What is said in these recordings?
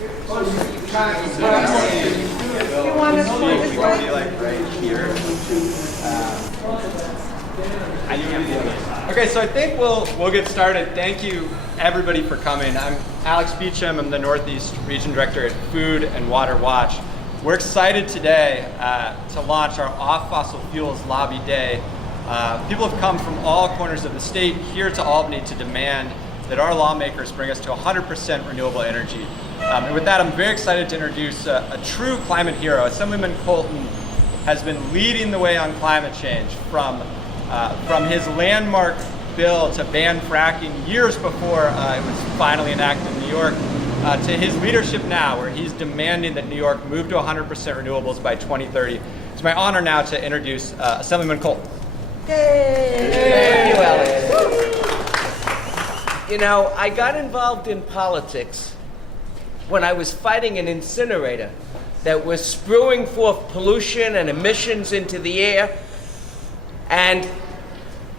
Okay, so I think we'll get started. Thank you everybody for coming. I'm Alex Beecham. I'm the Northeast Region Director at Food and Water Watch. We're excited today to launch our Off Fossil Fuels Lobby Day. People have come from all corners of the state here to Albany to demand that our lawmakers bring us to 100% renewable energy. And with that, I'm very excited to introduce a true climate hero. Assemblyman Cole has been leading the way on climate change from his landmark bill to ban fracking years before it was finally enacted in New York, to his leadership now, where he's demanding that New York move to 100% renewables by 2030. It's my honor now to introduce Assemblyman Cole. Yay! Thank you, Alex. You know, I got involved in politics when I was fighting an incinerator that was spewing forth pollution and emissions into the air. And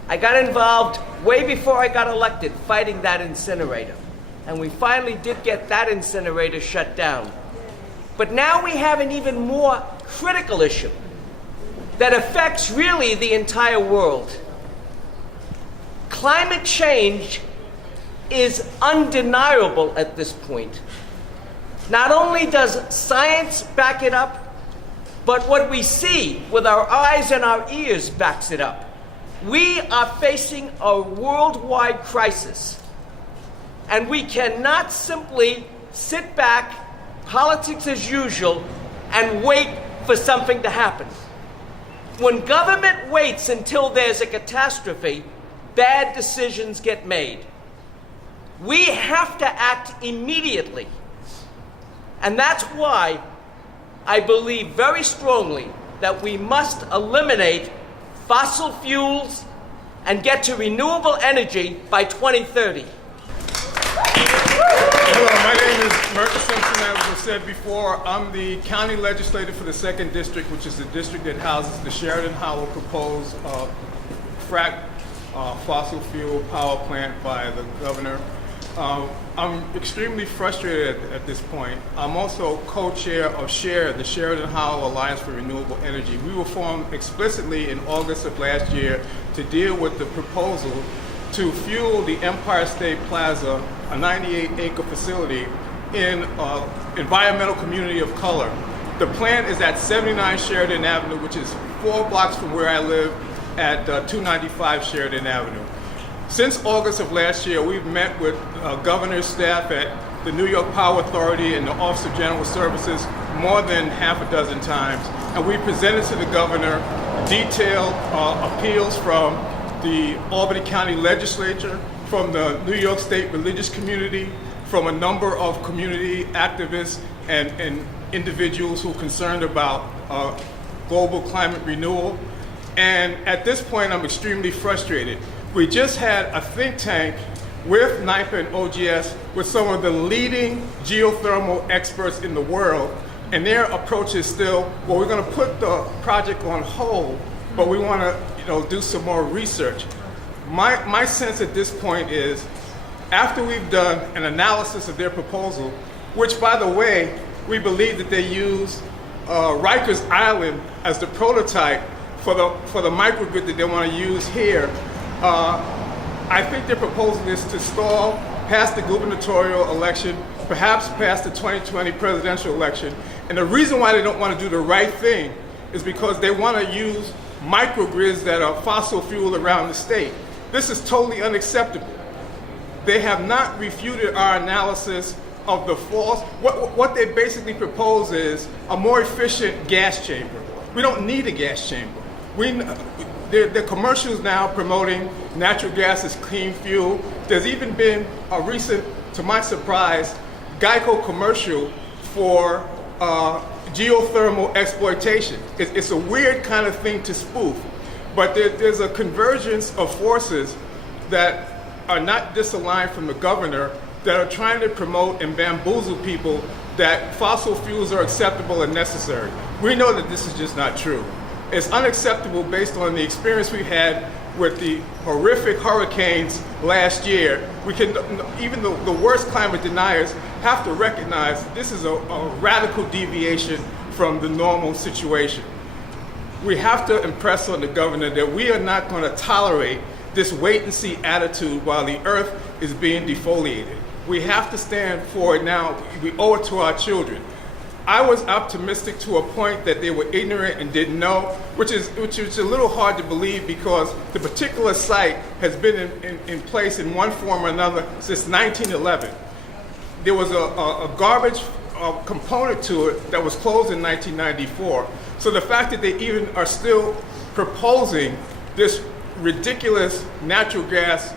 I got involved way before I got elected fighting that incinerator. And we finally did get that incinerator shut down. But now we have an even more critical issue that affects really the entire world. Climate change is undeniable at this point. Not only does science back it up, but what we see with our eyes and our ears backs it up. We are facing a worldwide crisis, and we cannot simply sit back, politics as usual, and wait for something to happen. When government waits until there's a catastrophe, bad decisions get made. We have to act immediately. And that's why I believe very strongly that we must eliminate fossil fuels and get to renewable energy by 2030. Hello, my name is Merton Simpson. As was said before, I'm the county legislator for the 2nd District, which is the district that houses the Sheridan Howell proposed frack fossil fuel power plant by the governor. I'm extremely frustrated at this point. I'm also co-chair of SHARE, the Sheridan Howell Alliance for Renewable Energy. We were formed explicitly in August of last year to deal with the proposal to fuel the Empire State Plaza, a 98-acre facility in an environmental community of color. The plant is at 79 Sheridan Avenue, which is 4 blocks from where I live at 295 Sheridan Avenue. Since August of last year, we've met with governor's staff at the New York Power Authority and the Office of General Services more than half a dozen times. And we presented to the governor detailed appeals from the Albany County Legislature, from the New York State religious community, from a number of community activists and individuals who are concerned about global climate renewal. And at this point, I'm extremely frustrated. We just had a think tank with NYPA and OGS with some of the leading geothermal experts in the world, and their approach is still, well, we're going to put the project on hold, but we want to, do some more research. My sense at this point is, after we've done an analysis of their proposal, which, by the way, we believe that they use Rikers Island as the prototype for the microgrid that they want to use here. I think their proposal is to stall past the gubernatorial election, perhaps past the 2020 presidential election. And the reason why they don't want to do the right thing is because they want to use microgrids that are fossil fuel around the state. This is totally unacceptable. They have not refuted our analysis of the false. What they basically propose is a more efficient gas chamber. We don't need a gas chamber. There are commercials now promoting natural gas as clean fuel. There's even been a recent, to my surprise, Geico commercial for geothermal exploitation. It's a weird kind of thing to spoof, but there's a convergence of forces that are not disaligned from the governor that are trying to promote and bamboozle people that fossil fuels are acceptable and necessary. We know that this is just not true. It's unacceptable based on the experience we had with the horrific hurricanes last year. We can, even the worst climate deniers have to recognize this is a radical deviation from the normal situation. We have to impress on the governor that we are not going to tolerate this wait-and-see attitude while the earth is being defoliated. We have to stand for it now. We owe it to our children. I was optimistic to a point that they were ignorant and didn't know, which is a little hard to believe because the particular site has been in place in one form or another since 1911. There was a garbage component to it that was closed in 1994. So the fact that they even are still proposing this ridiculous natural gas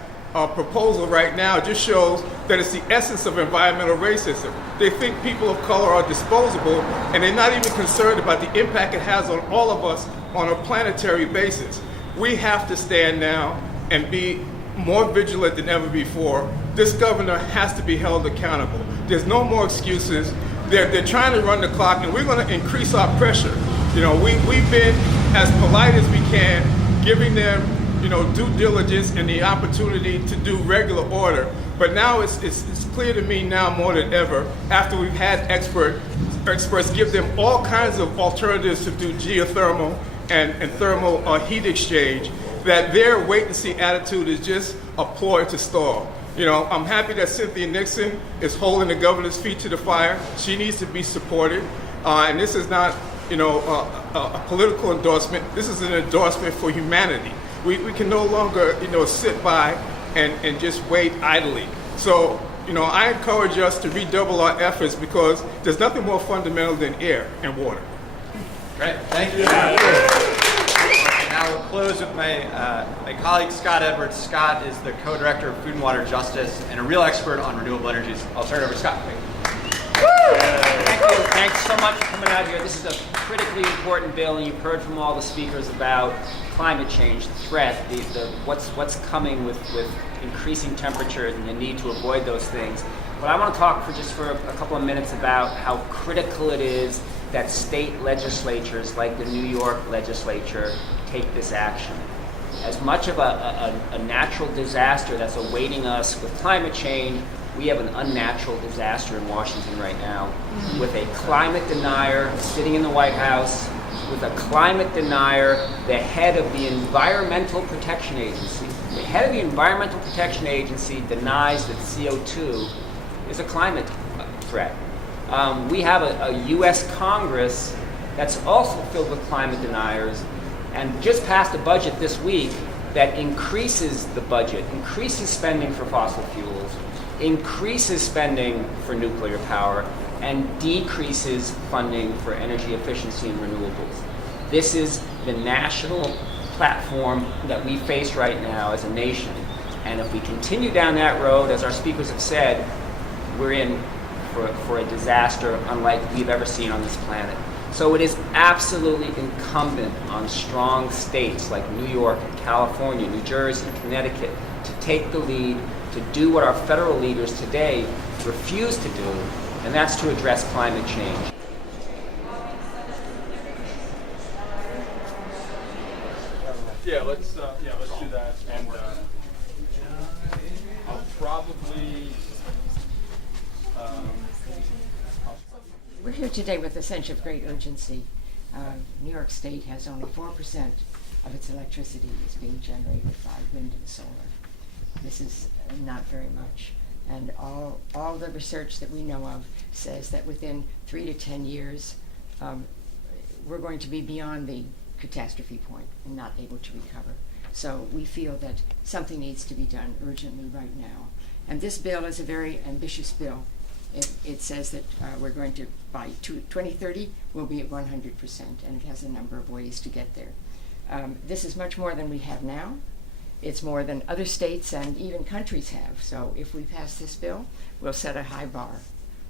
proposal right now just shows that it's the essence of environmental racism. They think people of color are disposable, and they're not even concerned about the impact it has on all of us on a planetary basis. We have to stand now and be more vigilant than ever before. This governor has to be held accountable. There's no more excuses. They're trying to run the clock, and we're going to increase our pressure. You know, we've been as polite as we can, giving them, you know, due diligence and the opportunity to do regular order. But now it's clear to me now more than ever, after we've had experts give them all kinds of alternatives to do geothermal and thermal heat exchange, that their wait-and-see attitude is just a ploy to stall. You know, I'm happy that Cynthia Nixon is holding the governor's feet to the fire. She needs to be supported. And this is not, you know, a political endorsement. This is an endorsement for humanity. We can no longer, you know, sit by and just wait idly. So, you know, I encourage us to redouble our efforts because there's nothing more fundamental than air and water. Great, thank you. Now we'll close with my colleague Scott Edwards. Scott is the co-director of Food and Water Justice and a real expert on renewable energies. I'll turn it over to Scott. Thank you. Thanks so much for coming out here. This is a critically important bill, and you've heard from all the speakers about climate change, the threat, what's coming with increasing temperatures and the need to avoid those things. But I want to talk for a couple of minutes about how critical it is that state legislatures like the New York legislature take this action. As much of a natural disaster that's awaiting us with climate change, we have an unnatural disaster in Washington right now with a climate denier sitting in the White House, with a climate denier, the head of the Environmental Protection Agency. The head of the Environmental Protection Agency denies that CO2 is a climate threat. We have a U.S. Congress that's also filled with climate deniers and just passed a budget this week that increases the budget, increases spending for fossil fuels, increases spending for nuclear power, and decreases funding for energy efficiency and renewables. This is the national platform that we face right now as a nation. And if we continue down that road, as our speakers have said, we're in for a disaster unlike we've ever seen on this planet. So it is absolutely incumbent on strong states like New York, California, New Jersey, Connecticut to take the lead, to do what our federal leaders today refuse to do, and that's to address climate change. Let's do that. And I'll probably. We're here today with a sense of great urgency. New York State has only 4% of its electricity is being generated by wind and solar. This is not very much. And all the research that we know of says that within 3 to 10 years, we're going to be beyond the catastrophe point and not able to recover. So we feel that something needs to be done urgently right now. And this bill is a very ambitious bill. It says that we're going to, by 2030, we'll be at 100%, and it has a number of ways to get there. This is much more than we have now. It's more than other states and even countries have. So if we pass this bill, we'll set a high bar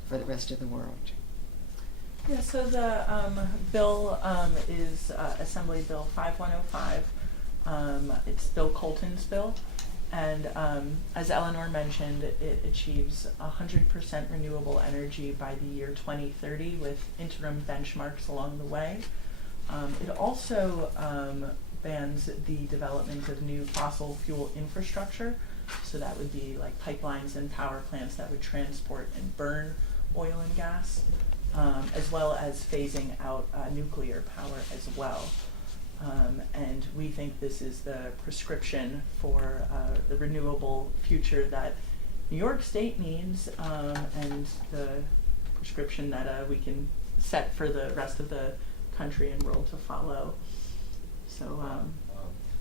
for the rest of the world. Yeah, so the bill is Assembly Bill 5105. It's Bill Colton's bill. And as Eleanor mentioned, it achieves 100% renewable energy by the year 2030 with interim benchmarks along the way. It also bans the development of new fossil fuel infrastructure So that would be like pipelines and power plants that would transport and burn oil and gas, as well as phasing out nuclear power as well. And we think this is the prescription for the renewable future that New York State needs, and the prescription that we can set for the rest of the country and world to follow. So,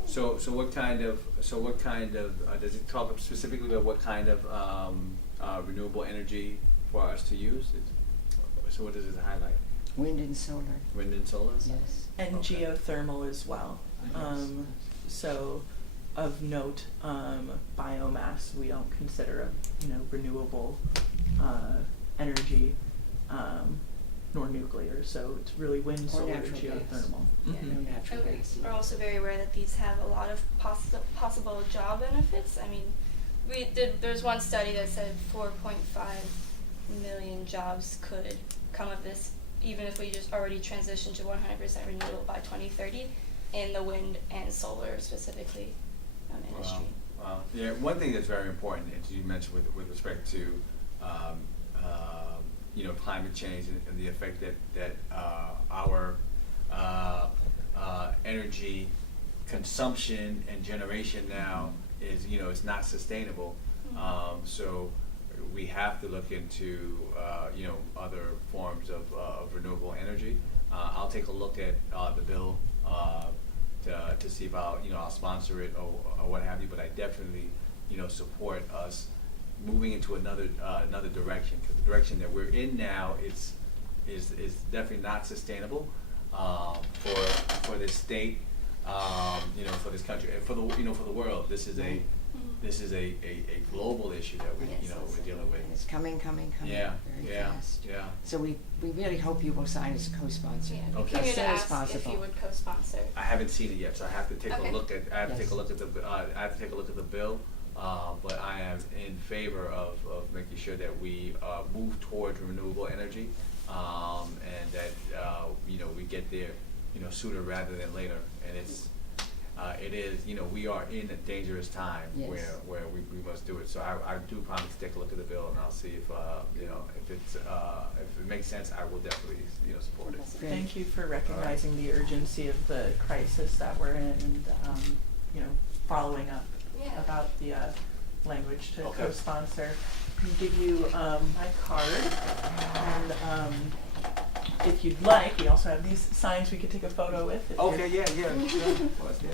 So what kind of does it talk specifically about what kind of renewable energy for us to use? So what does it highlight? Wind and solar. Wind and solar? Yes. and Okay. geothermal as well. So of note, biomass we don't consider renewable energy, nor nuclear. So it's really wind, Or solar, natural gas. geothermal. No Mhm. natural And gas. we're also very aware that these have a lot of possible job benefits. I mean, there's one study that said 4.5 million jobs could come of this, even if we just already transitioned to 100% renewable by 2030 in the wind and solar specifically industry. Wow. Yeah, one thing that's very important, as you mentioned with respect to climate change and the effect that our energy consumption and generation now is not sustainable. So we have to look into other forms of renewable energy. I'll take a look at the bill to see if I'll sponsor it or what have you. But I definitely support us moving into another direction, because the direction that we're in now is definitely not sustainable for this state, for this country, and for the world. This is a global issue that we're dealing with. And it's coming Yeah, very yeah, fast. yeah. So we really hope you will sign as a co-sponsor. Yeah, Okay. we came here As to soon as ask if possible. you would co-sponsor. I haven't seen it yet, so I have to take Okay. a look at. I have to Yes. take a look at the bill. But I am in favor of making sure that we move towards renewable energy, and that we get there sooner rather than later. And it is we are in a dangerous time Yes. where we must do it. So I do promise to take a look at the bill, and I'll see if it makes sense. I will definitely support it. Great. Thank you for recognizing the urgency of the crisis that we're in, and following up Yeah. about the language to Okay. co-sponsor. I'll give you my card, and if you'd like, we also have these signs we could take a photo with. If Okay. you're- Yeah. Of course, yeah.